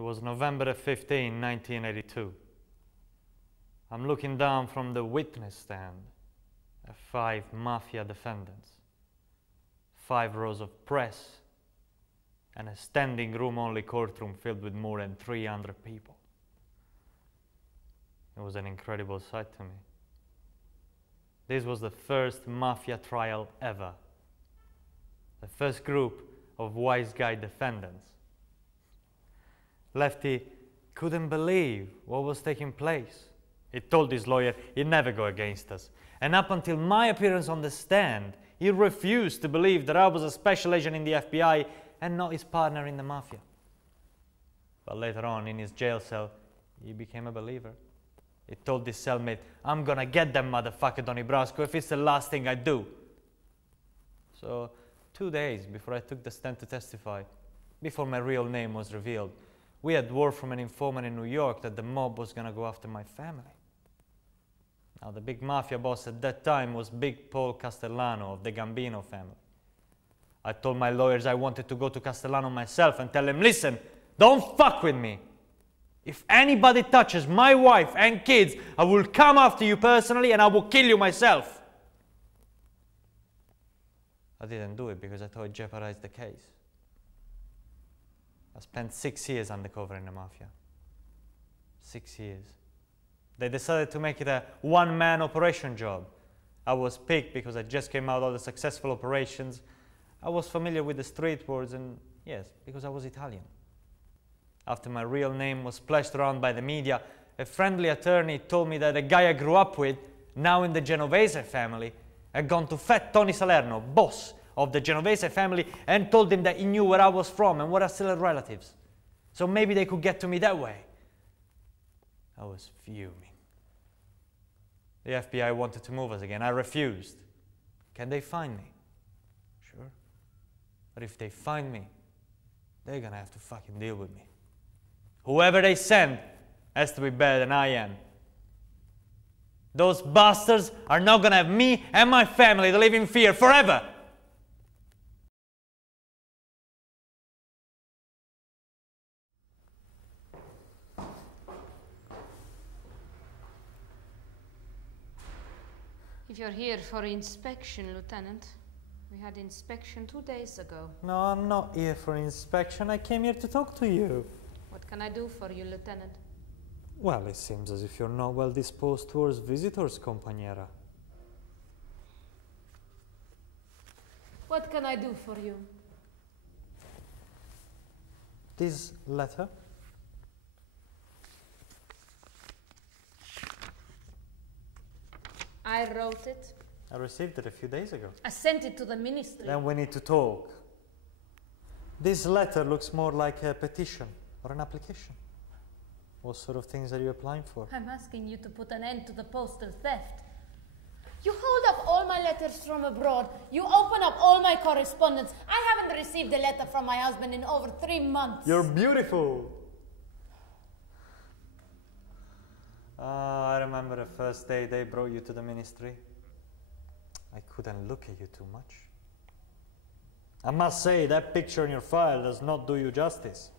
It was November 15, 1982. I'm looking down from the witness stand at 5 mafia defendants, 5 rows of press, and a standing room-only courtroom filled with more than 300 people. It was an incredible sight to me. This was the first mafia trial ever. The first group of wise guy defendants. Lefty couldn't believe what was taking place. He told his lawyer he'd never go against us. And up until my appearance on the stand, he refused to believe that I was a special agent in the FBI and not his partner in the mafia. But later on, in his jail cell, he became a believer. He told his cellmate, "I'm gonna get that motherfucker Donnie Brasco if it's the last thing I do." So 2 days before I took the stand to testify, before my real name was revealed, we had word from an informant in New York that the mob was gonna go after my family. Now, the big mafia boss at that time was Big Paul Castellano of the Gambino family. I told my lawyers I wanted to go to Castellano myself and tell him, "Listen, don't fuck with me. If anybody touches my wife and kids, I will come after you personally and I will kill you myself." I didn't do it because I thought it jeopardized the case. I spent 6 years undercover in the mafia. 6 years. They decided to make it a one-man operation job. I was picked because I just came out of the successful operations. I was familiar with the street words and, yes, because I was Italian. After my real name was splashed around by the media, a friendly attorney told me that a guy I grew up with, now in the Genovese family, had gone to Fat Tony Salerno, boss of the Genovese family, and told him that he knew where I was from and where I still had relatives. So maybe they could get to me that way. I was fuming. The FBI wanted to move us again. I refused. Can they find me? Sure. But if they find me, they're gonna have to fucking deal with me. Whoever they send has to be better than I am. Those bastards are not gonna have me and my family to live in fear forever. If you're here for inspection, Lieutenant, we had inspection 2 days ago. No, I'm not here for inspection. I came here to talk to you. What can I do for you, Lieutenant? Well, it seems as if you're not well disposed towards visitors, compañera. What can I do for you? This letter. I wrote it. I received it a few days ago. I sent it to the ministry. Then we need to talk. This letter looks more like a petition or an application. What sort of things are you applying for? I'm asking you to put an end to the postal theft. You hold up all my letters from abroad. You open up all my correspondence. I haven't received a letter from my husband in over 3 months. You're beautiful. I remember the first day they brought you to the ministry. I couldn't look at you too much. I must say, that picture in your file does not do you justice.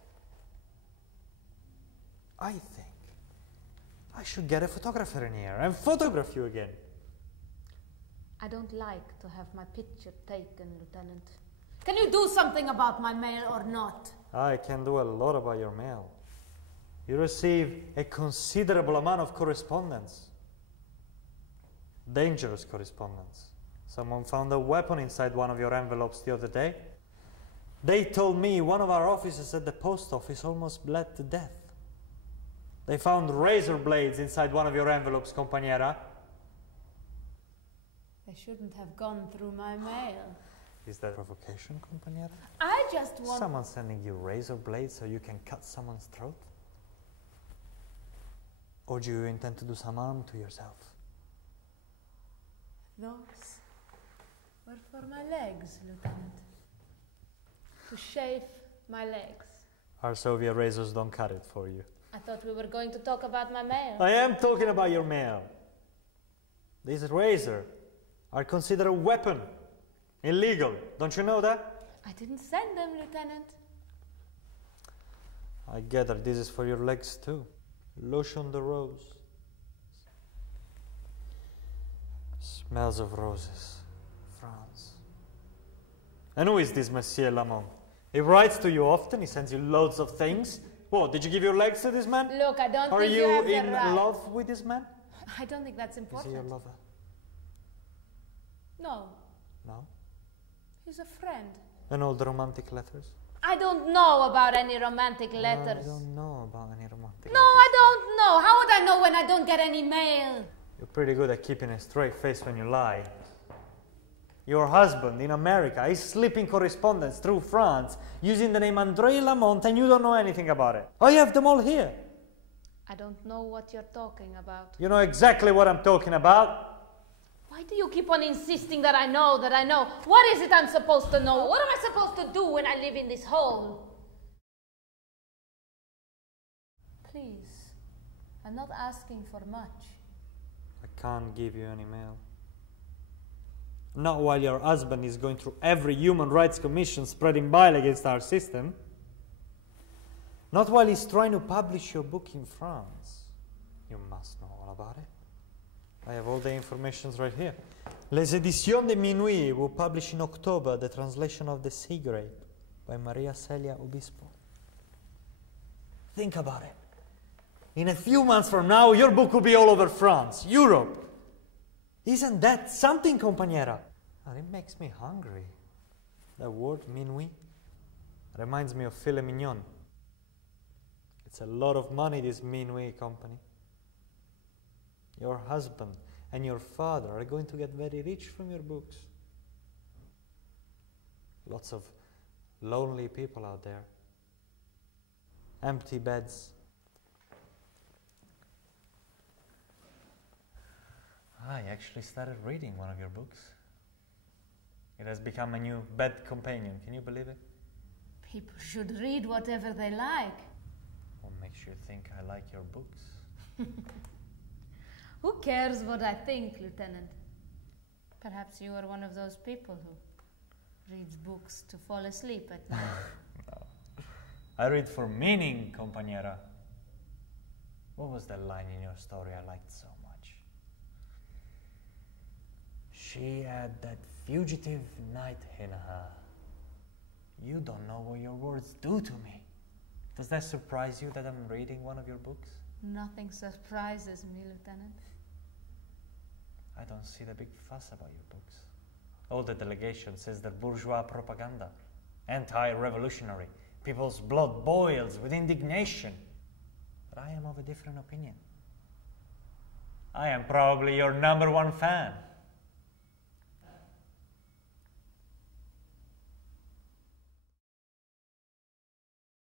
I think I should get a photographer in here and photograph you again. I don't like to have my picture taken, Lieutenant. Can you do something about my mail or not? I can do a lot about your mail. You receive a considerable amount of correspondence. Dangerous correspondence. Someone found a weapon inside one of your envelopes the other day. They told me one of our officers at the post office almost bled to death. They found razor blades inside one of your envelopes, compañera. They shouldn't have gone through my mail. Is that provocation, compañera? I just want... Someone sending you razor blades so you can cut someone's throat? Or do you intend to do some harm to yourself? Those were for my legs, Lieutenant. To shave my legs. Our Soviet razors don't cut it for you. I thought we were going to talk about my mail. I am talking about your mail. These razors are considered a weapon. Illegal. Don't you know that? I didn't send them, Lieutenant. I gather this is for your legs too. Lotion de rose. Smells of roses. France. And who is this Monsieur Lamont? He writes to you often, he sends you loads of things. What, did you give your legs to this man? Look, I don't Are think you you have the in right. love with this man? I don't think that's Is important. he your lover? No, No? he's a friend. And all the romantic letters? I don't know about any romantic letters. I don't know about any romantic No, letters. I don't know. How would I know when I don't get any mail? You're pretty good at keeping a straight face when you lie. Your husband in America is slipping correspondence through France using the name André Lamont and you don't know anything about it. I have them all here. I don't know what you're talking about. You know exactly what I'm talking about. Why do you keep on insisting that I know, that I know? What is it I'm supposed to know? What am I supposed to do when I live in this hole? Please, I'm not asking for much. I can't give you any mail. Not while your husband is going through every human rights commission spreading bile against our system. Not while he's trying to publish your book in France. You must know all about it. I have all the information right here. Les Éditions de Minuit will publish in October the translation of The Sea Grape by Maria Celia Obispo. Think about it. In a few months from now, your book will be all over France, Europe. Isn't that something, compañera? And it makes me hungry. That word, minuit, reminds me of filet mignon. It's a lot of money, this Minuit company. Your husband and your father are going to get very rich from your books. Lots of lonely people out there. Empty beds. I actually started reading one of your books. It has become a new bed companion. Can you believe it? People should read whatever they like. What makes you think I like your books? Who cares what I think, Lieutenant? Perhaps you are one of those people who reads books to fall asleep at night. No. I read for meaning, compañera. What was that line in your story I liked so much? She had that fugitive night in her. You don't know what your words do to me. Does that surprise you that I'm reading one of your books? Nothing surprises me, Lieutenant. I don't see the big fuss about your books. All the delegation says they're bourgeois propaganda, anti-revolutionary. People's blood boils with indignation. But I am of a different opinion. I am probably your #1 fan.